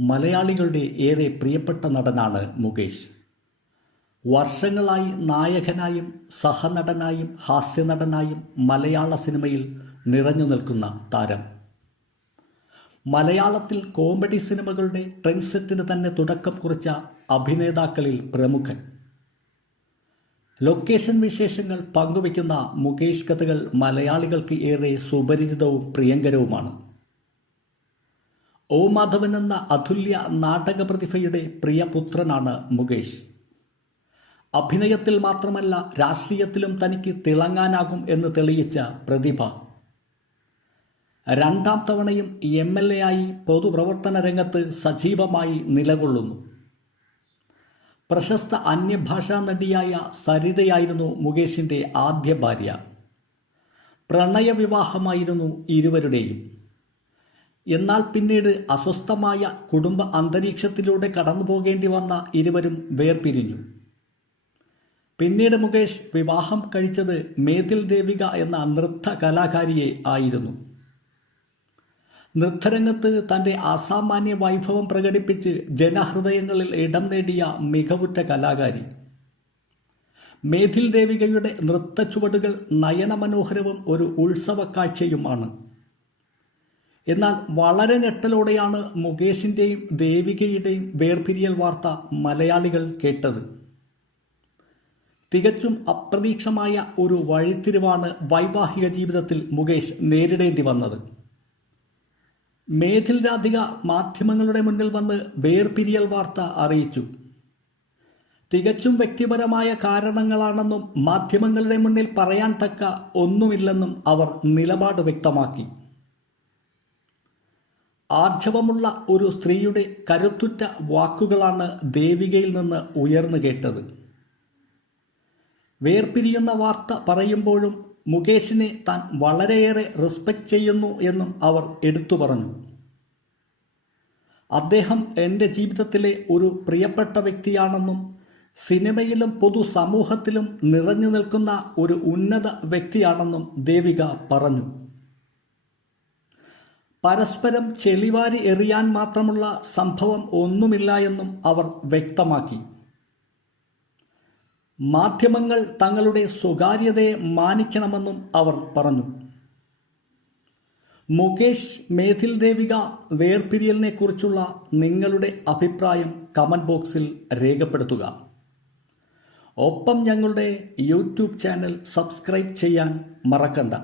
മലയാളികളുടെ ഏറെ പ്രിയപ്പെട്ട നടനാണ് മുകേഷ്. വർഷങ്ങളായി നായകനായും സഹനടനായും ഹാസ്യനടനായും മലയാള സിനിമയിൽ നിറഞ്ഞു നിൽക്കുന്ന താരം. മലയാളത്തിൽ കോമഡി സിനിമകളുടെ ട്രെൻഡ് സെറ്റിന് തന്നെ തുടക്കം കുറിച്ച അഭിനേതാക്കളിൽ പ്രമുഖൻ. ലൊക്കേഷൻ വിശേഷങ്ങൾ പങ്കുവയ്ക്കുന്ന മുകേഷ് കഥകൾ മലയാളികൾക്ക് ഏറെ സുപരിചിതവും പ്രിയങ്കരവുമാണ്. ഓ മാധവൻ എന്ന അതുല്യ നാടക പ്രതിഭയുടെ പ്രിയപുത്രനാണ് മുകേഷ്. അഭിനയത്തിൽ മാത്രമല്ല രാഷ്ട്രീയത്തിലും തനിക്ക് തിളങ്ങാനാകും എന്ന് തെളിയിച്ച പ്രതിഭ. രണ്ടാം തവണയും എം എൽ എ ആയി പൊതുപ്രവർത്തന രംഗത്ത് സജീവമായി നിലകൊള്ളുന്നു. പ്രശസ്ത അന്യഭാഷാ നടിയായ സരിതയായിരുന്നു മുകേഷിന്റെ ആദ്യ ഭാര്യ. പ്രണയവിവാഹമായിരുന്നു ഇരുവരുടെയും. എന്നാൽ പിന്നീട് അസ്വസ്ഥമായ കുടുംബ അന്തരീക്ഷത്തിലൂടെ കടന്നു പോകേണ്ടി വന്ന ഇരുവരും വേർപിരിഞ്ഞു. പിന്നീട് മുകേഷ് വിവാഹം കഴിച്ചത് മേതിൽ ദേവിക എന്ന നൃത്ത കലാകാരിയെ ആയിരുന്നു. നൃത്തരംഗത്ത് തന്റെ അസാമാന്യ വൈഭവം പ്രകടിപ്പിച്ച് ജനഹൃദയങ്ങളിൽ ഇടം നേടിയ മികവുറ്റ കലാകാരി. മേഥിൽ ദേവികയുടെ നൃത്ത ചുവടുകൾ നയനമനോഹരവും ഒരു ഉത്സവ കാഴ്ചയുമാണ്. എന്നാൽ വളരെ ഞെട്ടലോടെയാണ് മുകേഷിന്റെയും ദേവികയുടെയും വേർപിരിയൽ വാർത്ത മലയാളികൾ കേട്ടത്. തികച്ചും അപ്രതീക്ഷമായ ഒരു വഴിത്തിരിവാണ് വൈവാഹിക ജീവിതത്തിൽ മുകേഷ് നേരിടേണ്ടി വന്നത്. മേധിൽ രാധിക മാധ്യമങ്ങളുടെ മുന്നിൽ വന്ന് വേർപിരിയൽ വാർത്ത അറിയിച്ചു. തികച്ചും വ്യക്തിപരമായ കാരണങ്ങളാണെന്നും മാധ്യമങ്ങളുടെ മുന്നിൽ പറയാൻ തക്ക ഒന്നുമില്ലെന്നും അവർ നിലപാട് വ്യക്തമാക്കി. ആർജവമുള്ള ഒരു സ്ത്രീയുടെ കരുത്തുറ്റ വാക്കുകളാണ് ദേവികയിൽ നിന്ന് ഉയർന്നു കേട്ടത്. വേർപിരിയുന്ന വാർത്ത പറയുമ്പോഴും മുകേഷിനെ താൻ വളരെയേറെ റെസ്പെക്റ്റ് ചെയ്യുന്നു എന്നും അവർ എടുത്തു പറഞ്ഞു. അദ്ദേഹം എന്റെ ജീവിതത്തിലെ ഒരു പ്രിയപ്പെട്ട വ്യക്തിയാണെന്നും സിനിമയിലും പൊതുസമൂഹത്തിലും നിറഞ്ഞു നിൽക്കുന്ന ഒരു ഉന്നത വ്യക്തിയാണെന്നും ദേവിക പറഞ്ഞു. പരസ്പരം ചെളിവാരി എറിയാൻ മാത്രമുള്ള സംഭവം ഒന്നുമില്ല എന്നും അവർ വ്യക്തമാക്കി. മാധ്യമങ്ങൾ തങ്ങളുടെ സ്വകാര്യതയെ മാനിക്കണമെന്നും അവർ പറഞ്ഞു. മുകേഷ് മേഥിൽ ദേവിക വേർപിരിയലിനെ കുറിച്ചുള്ള നിങ്ങളുടെ അഭിപ്രായം കമന്റ് ബോക്സിൽ രേഖപ്പെടുത്തുക. ഒപ്പം ഞങ്ങളുടെ യൂട്യൂബ് ചാനൽ സബ്സ്ക്രൈബ് ചെയ്യാൻ മറക്കണ്ട.